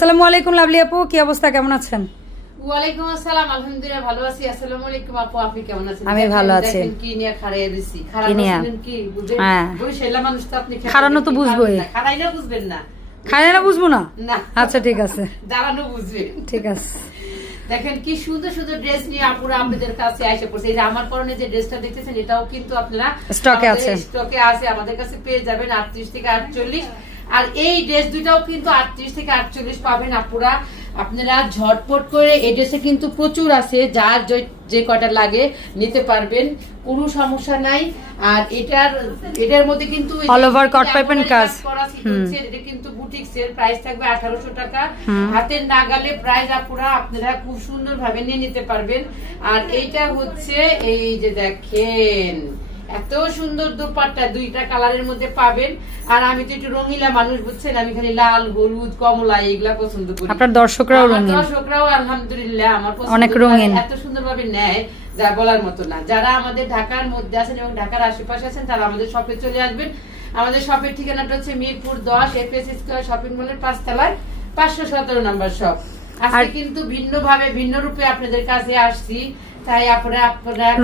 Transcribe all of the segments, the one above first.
আসসালামু আলাইকুম লাভলি আপু, কি অবস্থা, কেমন আছেন? ওয়ালাইকুম আসসালাম, আলহামদুলিল্লাহ ভালো আছি। আসসালামু আলাইকুম আপু, আপনি কেমন আছেন? আমি ভালো আছি। দেখেন কি নিয়ে খাড়াইয়া দিছি, কি খাড়ানো নিয়ে? শুনেন কি বুঝে হ্যাঁ। বরিশালা মানুষ তো আপনি খাড়ানো তো বুঝবোই। খাড়াইনা বুঝবেন না, খায় না বুঝবো না? না আচ্ছা ঠিক আছে, দাঁড়ানো বুঝবেন। ঠিক আছে। দেখেন কি সুন্দর সুন্দর ড্রেস নিয়ে আপুরা আপনাদের কাছে এসে পড়ছে। এই যে আমার পরনে যে ড্রেসটা দেখতেছেন এটাও কিন্তু আপনারা স্টকে আছে, স্টকে আছে, আমাদের কাছে পেয়ে যাবেন 38 থেকে 48। আর এই ড্রেস দুটাও কিন্তু 38 থেকে 48 পাবেন আপুরা। আপনারা ঝটপট করে এই ড্রেসে কিন্তু প্রচুর আছে, যার যে কয়টা লাগে নিতে পারবেন, কোনো সমস্যা নাই। আর এটার মধ্যে কিন্তু অল ওভার কট পাইপেন কাজ করা হচ্ছে। এটা কিন্তু বুটিক্সের প্রাইস থাকবে 1800 টাকা। হাতের নাগালে প্রাইস আপুরা আপনারা খুব সুন্দর ভাবে নিয়ে নিতে পারবেন। আর এইটা হচ্ছে এই যে দেখেন এত সুন্দর দোপাট্টা, দুইটা কালারের মধ্যে পাবেন। আর আমি তো একটু রঙিলা মানুষ, বুঝছেন, আমি খালি লাল, হলুদ, কমলা এগুলা পছন্দ করি। আপনার দর্শকরাও রঙিন, দর্শকরাও আলহামদুলিল্লাহ আমার পছন্দ, অনেক রঙিন, এত সুন্দর ভাবে নেয় যা বলার মতো না। যারা আমাদের ঢাকার মধ্যে আছেন এবং ঢাকার আশেপাশে আছেন তারা আমাদের শপে চলে আসবেন। আমাদের শপের ঠিকানাটা হচ্ছে মিরপুর 10 এফএস স্কয়ার শপিং মলের 5 তলায় 517 নম্বর শপ। আজকে কিন্তু ভিন্ন ভাবে ভিন্ন রূপে আপনাদের কাছে আসছি, তাই আপনারা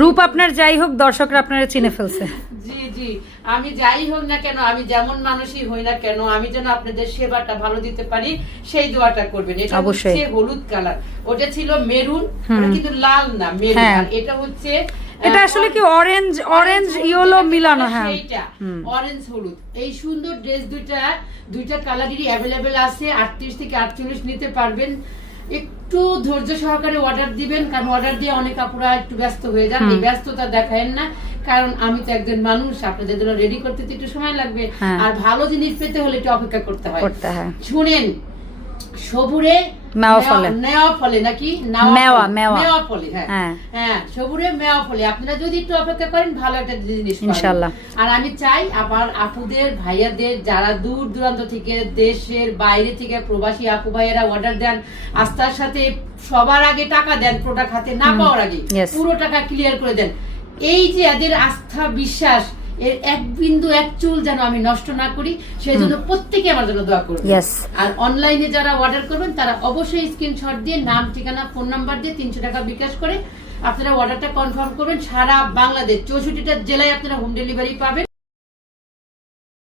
রূপ আপনার যাই হোক দর্শকরা আপনারা চিনে ফেলছে। জি জি, আমি যাই হোক না কেন, আমি যেমন মানুষই হই না কেন, আমি যেন আপনাদের সেবাটা ভালো দিতে পারি সেই দোয়াটা করবেন। এটা হচ্ছে হলুদ কালার, ওটা ছিল মেরুন, ওটা কিন্তু লাল না, মেরুন। আর এটা হচ্ছে এটা আসলে কি অরেঞ্জ ইয়েলো মিলানো। হ্যাঁ, এইটা অরেঞ্জ হলুদ। এই সুন্দর ড্রেস দুইটা কালারেরই অ্যাভেলেবেল আছে। 38 থেকে 48 নিতে পারবেন। একটু ধৈর্য সহকারে অর্ডার দিবেন, কারণ অর্ডার দিয়ে অনেক আপুরা একটু ব্যস্ত হয়ে যান। এই ব্যস্ততা দেখায়েন না, কারণ আমি তো একজন মানুষ, আপনাদের জন্য রেডি করতে তো একটু সময় লাগবে। আর ভালো জিনিস পেতে হলে একটু অপেক্ষা করতে হয়। শুনেন, সবুরে মেওয়া ফলে নাকি মেওয়া ফলে, হ্যাঁ সবুরে মেওয়া ফলে। আপনারা যদি একটু অপেক্ষা করেন ভালো একটা জিনিস ইনশাআল্লাহ। আর আমি চাই আবার আপুদের ভাইয়াদের যারা দূর দূরান্ত থেকে, দেশের বাইরে থেকে প্রবাসী আপু ভাইয়েরা অর্ডার দেন, আস্থার সাথে সবার আগে টাকা দেন, প্রোডাক্ট হাতে না পাওয়ার আগে পুরো টাকা ক্লিয়ার করে দেন। এই যে এদের আস্থা বিশ্বাস, এর এক বিন্দু এক চুল যেন আমি নষ্ট না করি, সেই জন্য প্রত্যেকে আমার জন্য দোয়া করবেন। আর অনলাইনে যারা অর্ডার করবেন তারা অবশ্যই স্ক্রিনশট দিয়ে নাম, ঠিকানা, ফোন নাম্বার দিয়ে 300 টাকা বিকাশ করে আপনারা অর্ডারটা কনফার্ম করবেন। সারা বাংলাদেশ 64টা জেলায় আপনারা হোম ডেলিভারি পাবেন।